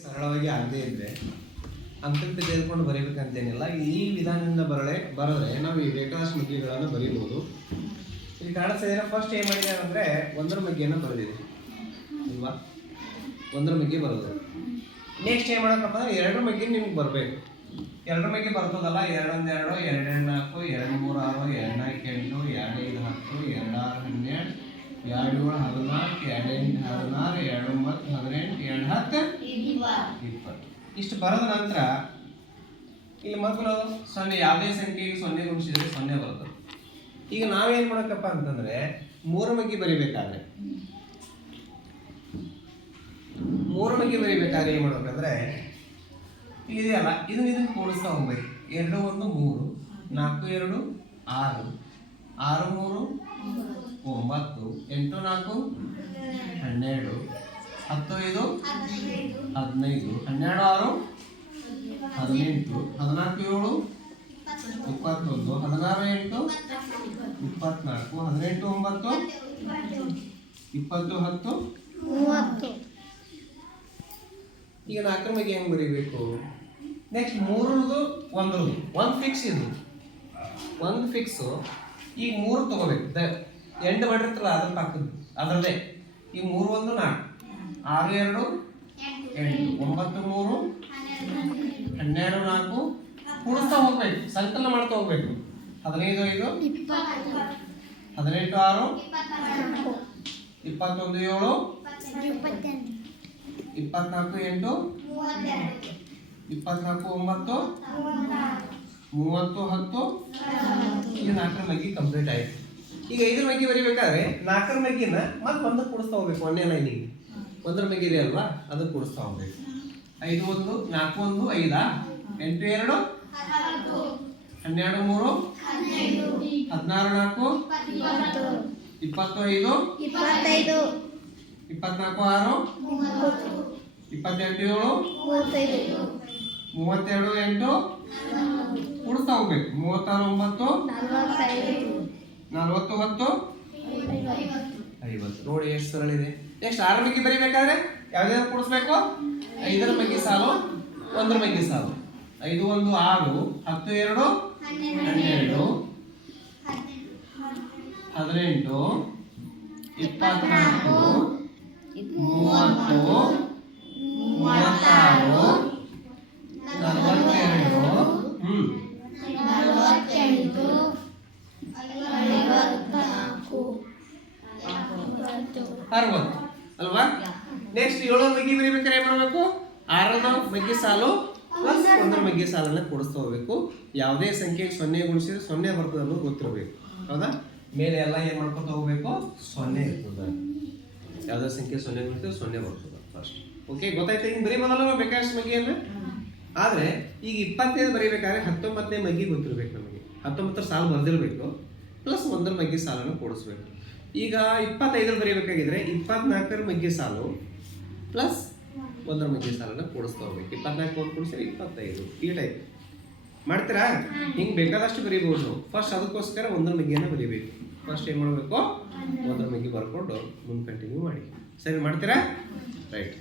ಸರಳವಾಗಿ ಆಗದೇ ಇದ್ರೆ ಅಂತಂತ ತೆಗೆದುಕೊಂಡು ಬರೀಬೇಕಂತೇನಿಲ್ಲ. ಈ ವಿಧಾನದಿಂದ ಬರಳೆ, ಬರೆದ್ರೆ ನಾವು ಈ ಬೇಕಾದಷ್ಟು ಮಗ್ಗಿಗಳನ್ನು ಬರೀಬಹುದು ಇಲ್ಲಿ ಸೇರಿದ ಫಸ್ಟ್ ಏನು ಮಾಡಿದ್ದಾರೆ ಅಂದರೆ ಒಂದರ ಮಗ್ಗಿಯನ್ನು ಬರೆದಿದೆ. ಅಲ್ವಾ? ಒಂದರ ಬಗ್ಗೆ ಬರೋದು. ನೆಕ್ಸ್ಟ್ ಏನು ಮಾಡೋಕ್ಕಪ್ಪ ಅಂದ್ರೆ ಎರಡರ ಬಗ್ಗೆ ನಿಮ್ಗೆ ಬರಬೇಕು. ಎರಡರ ಬಗ್ಗೆ ಬರ್ತದಲ್ಲ ಎರಡೊಂದು ಎರಡು ಎರಡೆರಡು ನಾಲ್ಕು ಎರಡು ಮೂರು ಆರು ಎರಡು ನಾಲ್ಕು ಎಂಟು ಎರಡು ಐದು ಹತ್ತು ಎರಡು ಆರು ಹನ್ನೆರಡು ಎರಡು ಹದಿನಾಲ್ಕು ಎರಡು ಎಂಟು ಹದಿನಾರು ಎರಡು ಒಂಬತ್ತು ಹದಿನೆಂಟು ಎರಡು ಹತ್ತು. ಇಪ್ಪತ್ತು. ಇಷ್ಟು ಬರೋದ ನಂತರ ಇಲ್ಲಿ ಮಕ್ಕಳು ಸೊನ್ನೆ, ಯಾವುದೇ ಸಂಖ್ಯೆಗೆ ಸೊನ್ನೆ ಗುಣಿಸಿದ್ರೆ ಸೊನ್ನೆ ಬರುತ್ತೆ ಈಗ ನಾವೇನ್ ಮಾಡಬೇಕಪ್ಪ ಅಂತಂದ್ರೆ ಮೂರು ಮಗ್ಗಿ ಬರಿಬೇಕಾದ್ರೆ. ಮೂರು ಮಗ್ಗಿ ಬರಿಬೇಕಾದ್ರೆ ಏನ್ ಮಾಡ್ಬೇಕಂದ್ರೆ ಇದೆಯಲ್ಲ, ಇದನ್ನ ಇದನ್ನ ಕೂಡಿಸ್ತಾ ಹೋಗ್ಬೇಕು. ಎರಡು, ಒಂದು, ಮೂರು, ನಾಲ್ಕು, ಎರಡು, ಆರು. ಆರು, ಮೂರು, ಒಂಬತ್ತು. ಎಂಟು, ನಾಲ್ಕು, ಹನ್ನೆರಡು. ಹತ್ತು ಐದು ಹದಿನೈದು. ಹನ್ನೆರಡು ಆರು ಹದಿನೆಂಟು ಹದಿನಾಲ್ಕು ಏಳು ಇಪ್ಪತ್ತೊಂದು ಹದಿನಾರು ಎಂಟು ಇಪ್ಪತ್ನಾಲ್ಕು ಹದಿನೆಂಟು ಒಂಬತ್ತು ಇಪ್ಪತ್ತು ಹತ್ತು. ಮೂವತ್ತು. ಈಗ ನಾಲ್ಕರ ಬಗ್ಗೆ ಹೆಂಗೆ ಬರೀಬೇಕು? ನೆಕ್ಸ್ಟ್ ಮೂರರದು ಒಂದ್ರದ್ದು ಒಂದು ಫಿಕ್ಸ್ ಇದು. ಒಂದು ಫಿಕ್ಸು ಈಗ ಮೂರು ತಗೋಬೇಕು. ದ ಎಂಟು ಮಾಡಿರ್ತಲ್ಲ ಅದ್ರ ಪಕ್ಕದ ಅದರದೇ ಈಗ ಮೂರು ಒಂದು ನಾಲ್ಕು. ಆರು ಎರಡು? ಎಂಟು. ಒಂಬತ್ತು ಮೂರು? ಹನ್ನೆರಡು. ನಾಲ್ಕು? ಕೂಡಿಸ್ತಾ ಹೋಗ್ಬೇಕು. ಸಂಕಲನ ಮಾಡ್ತಾ ಹೋಗ್ಬೇಕು. ಹದಿನೈದು ಐದು? ಹದಿನೆಂಟು ಆರು? ಇಪ್ಪತ್ತೊಂದು. ಏಳು? ಇಪ್ಪತ್ನಾಲ್ಕು ಎಂಟು? ಇಪ್ಪತ್ನಾಲ್ಕು ಒಂಬತ್ತು? ಮೂವತ್ತು ಹತ್ತು? ಈಗ ನಾಲ್ಕರ ಮಗ್ಗಿ ಕಂಪ್ಲೀಟ್ ಆಯಿತು. ಈಗ ಐದರ ಮಗ್ಗಿ ಬರಿಬೇಕಾದ್ರೆ ನಾಲ್ಕರ ಮಗ್ಗಿನ ಮತ್ತೆ ಒಂದು ಕೂಡಿಸ್ತಾ ಹೋಗ್ಬೇಕು ಒಂದೇ ಲೈನಿಗೆ. ಒಂದರ ಇದೆ ಅಲ್ವಾ? ಅದು ಕೂಡಿಸ್ತಾ ಹೋಗ್ಬೇಕು ಐದು ಒಂದು ನಾಲ್ಕು ಒಂದು ಐದಾ? ಎಂಟು ಎರಡು? ಹನ್ನೆರಡು ಮೂರು? ಹದಿನಾರು ನಾಲ್ಕು? ಇಪ್ಪತ್ತು ಐದು ಇಪ್ಪತ್ನಾಲ್ಕು ಆರು? ಇಪ್ಪತ್ತೆಂಟು ಏಳು? ಮೂವತ್ತೆರಡು ಎಂಟು? ಕೂಡಿಸ್ತಾ ಹೋಗ್ಬೇಕು. ಮೂವತ್ತಾರು ಒಂಬತ್ತು? ನಲ್ವತ್ತು ಹತ್ತು? ಐವತ್ತು. ನೋಡಿ ಎಷ್ಟು ಸರಳ ಇದೆ. ನೆಕ್ಸ್ಟ್ ಆರ ಮಗ್ಗಿ ಬರೀಬೇಕಾದ್ರೆ ಯಾವ್ದಾದ್ರು ಕೂಡಿಸ್ಬೇಕು? ಐದರ ಮಗ್ಗಿ ಸಾಲು, ಒಂದರ ಮಗ್ಗಿ ಸಾಲು. ಐದು, ಒಂದು, ಆರು, ಹತ್ತು, ಎರಡು, ಹನ್ನೆರಡು, ಹದಿನೆಂಟು, ಇಪ್ಪತ್ನಾಲ್ಕು ಮೂವತ್ತು ಅರವತ್ತು. ಅಲ್ವಾ? ನೆಕ್ಸ್ಟ್ ಏಳೋ ಮಗ್ಗಿ ಬರಿಬೇಕಾದ್ರೆ ಏನ್ ಮಾಡಬೇಕು? ಆರನ ಮಗ್ಗಿ ಸಾಲು ಪ್ಲಸ್ ಒಂದರ ಮಗ್ಗಿ ಸಾಲನ್ನ ಕೊಡಿಸ್ತಾ ಹೋಗ್ಬೇಕು. ಯಾವುದೇ ಸಂಖ್ಯೆಗೆ ಸೊನ್ನೆ ಗುಣಿಸಿದ್ರೆ ಸೊನ್ನೆ ಬರ್ತದೆ ಅನ್ನೋದು ಗೊತ್ತಿರಬೇಕು. ಹೌದಾ? ಮೇಲೆ ಎಲ್ಲ ಏನ್ ಮಾಡ್ಕೊತ ಹೋಗ್ಬೇಕು? ಸೊನ್ನೆ ಇರ್ತದೆ. ಯಾವುದೇ ಸಂಖ್ಯೆ ಸೊನ್ನೆ ಗುಣಿಸಿದ್ರೆ ಸೊನ್ನೆ ಬರ್ತದೆ ಫಸ್ಟ್ ಓಕೆ ಗೊತ್ತಾಯ್ತು? ಹಿಂಗೆ ಬರೀಬೋದಲ್ಲ ನಾವು ಬೇಕಾದಷ್ಟು ಅಂದ್ರೆ ಆದ್ರೆ ಈಗ ಇಪ್ಪತ್ತೈದು ಬರೀಬೇಕಾದ್ರೆ ಹತ್ತೊಂಬತ್ತನೇ ಮಗ್ಗಿ ಗೊತ್ತಿರ್ಬೇಕು ನಮಗೆ. ಹತ್ತೊಂಬತ್ತರ ಸಾಲು ಬರ್ದಿರ್ಬೇಕು. ಪ್ಲಸ್ ಒಂದರ ಮಗ್ಗಿ ಸಾಲನ್ನು ಕೂಡಿಸ್ಬೇಕು. ಈಗ ಇಪ್ಪತ್ತೈದರ ಬರೀಬೇಕಾಗಿದ್ರೆ ಇಪ್ಪತ್ನಾಲ್ಕರ ಮಗ್ಗಿ ಸಾಲು ಪ್ಲಸ್ ಒಂದರ ಮಗ್ಗಿ ಸಾಲನ್ನು ಕೂಡಿಸ್ತಾ ಹೋಗ್ಬೇಕು. ಇಪ್ಪತ್ನಾಲ್ಕು ಒಂದು ಕೂಡಿಸಿದ್ರೆ ಇಪ್ಪತ್ತೈದು. ಈ ಟೈಪ್ ಮಾಡ್ತೀರಾ? ಹಿಂಗೆ ಬೇಕಾದಷ್ಟು ಬರೀಬಹುದು. ನಾವು ಫಸ್ಟ್ ಅದಕ್ಕೋಸ್ಕರ ಒಂದರ ಮಗ್ಗಿಯನ್ನು ಬರೀಬೇಕು. ಫಸ್ಟ್ ಏನು ಮಾಡಬೇಕು? ಒಂದರ ಮಗ್ಗಿ ಬರ್ಕೊಂಡು ಮುಂದೆ ಕಂಟಿನ್ಯೂ ಮಾಡಿ. ಸರಿ ಮಾಡ್ತೀರಾ? ರೈಟ್